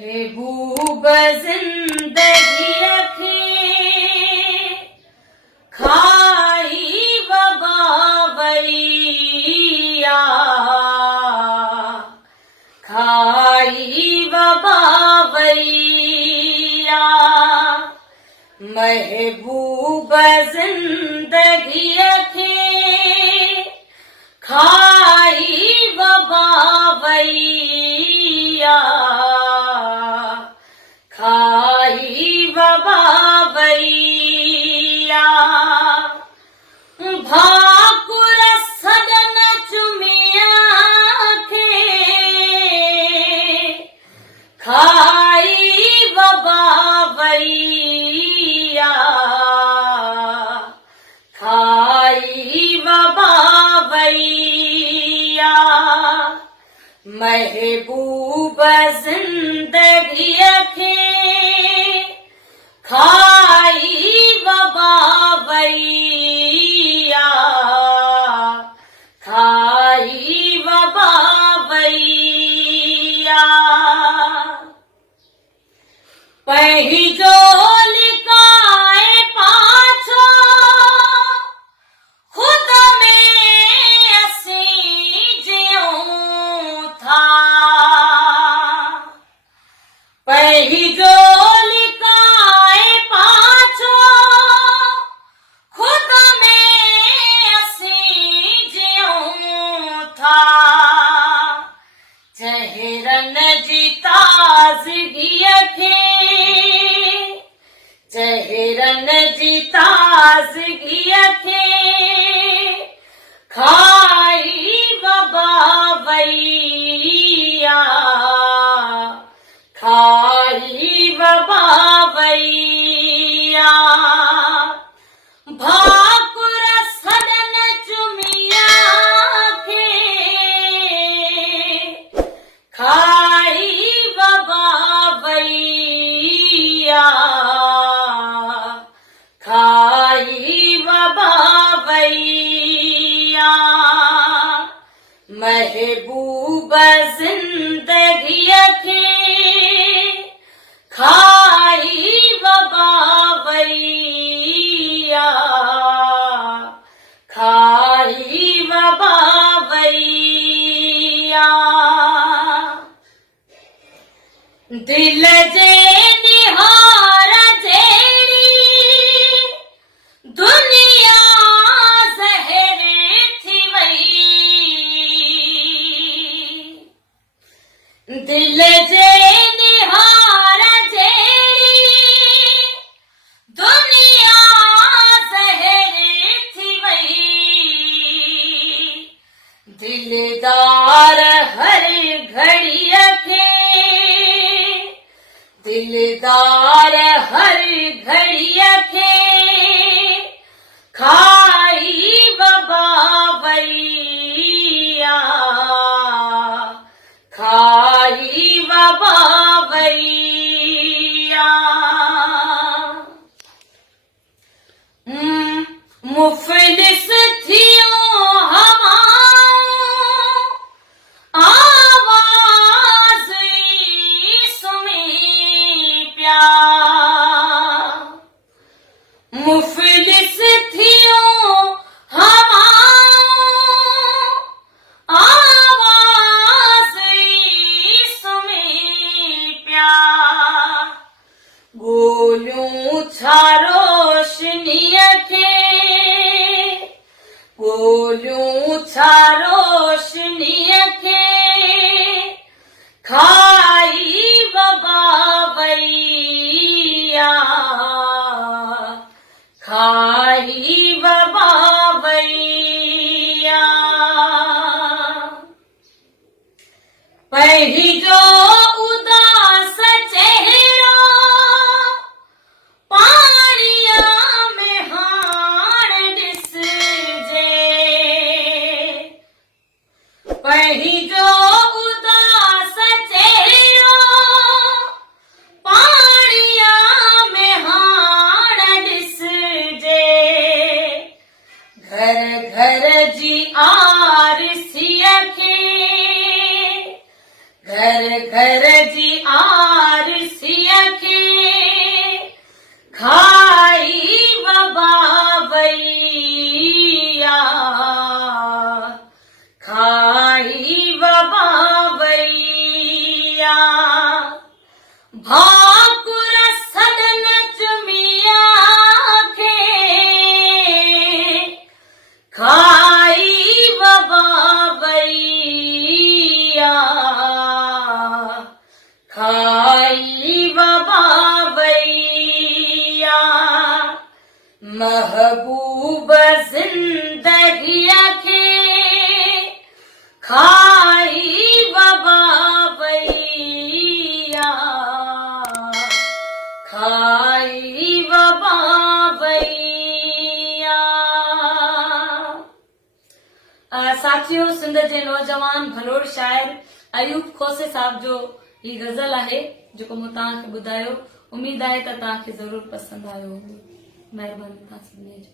महबूब जिंदगी खे खाई बबावैया खाई बबावैया महबूब जिंदगी खे खाई बबावैया खाई बबावैया भाकुर सदन चुमिया खे खाई बबावैया खाई बबावैया महबूब जिंदगी खे खाई बबावैया खाई बबावैया पही जो लिकाए पाछो खुद में असी ज्यों था पही जो लिकाए पाछो खुद में असी ज्यों था चेहरन जी ताज़गी खे चेहरन जी ताज़गी खे खाई बबावैया खाई बबावैया भाकुर सदन चुमिया खे खाई बबावैया खाई बबावैया महबूब जिंदगी खे खाई बबावैया खाई बबावैया दिल जे निहार जेड़ी दुनिया ज़हरे थी वई दिल जे निहार जेड़ी दुनिया ज़हरे थी वई दिलदार हर घड़ी खे दिलदार हर घड़ी खे खाई बबावैया खाई बबावैया मुफलिस थियो आवाज़ सुमी प्या मुफलिस थियो आवाज़ सुमी प्या गोलूं छा रोशनी खे गोलूं छा रोशनी खे खाई बबावैया खाई बबावैया पही जो उदास चेहरा पानिया में हाण ॾिसजे पही जो उदास चेहरा जी आरसीअ खे खाई बाबा भैया खाई बाबा भैया भाकुर सदन चुमिया खे खाई बाबा भैया खाई बाबा भैया महबूब जिंदगी खे खाई बाबा भैया खाई बाबा भैया। साथियों, सिंध जे नौजवान भलोड़ शाइर अयूब खोसे साहब जो ही गज़ल आहे जेको मूं तव्हांखे ॿुधायो। उम्मीद आहे त तव्हांखे ज़रूर पसंदि आयो हूंदो। महिरबानी तव्हां सभिनी जो।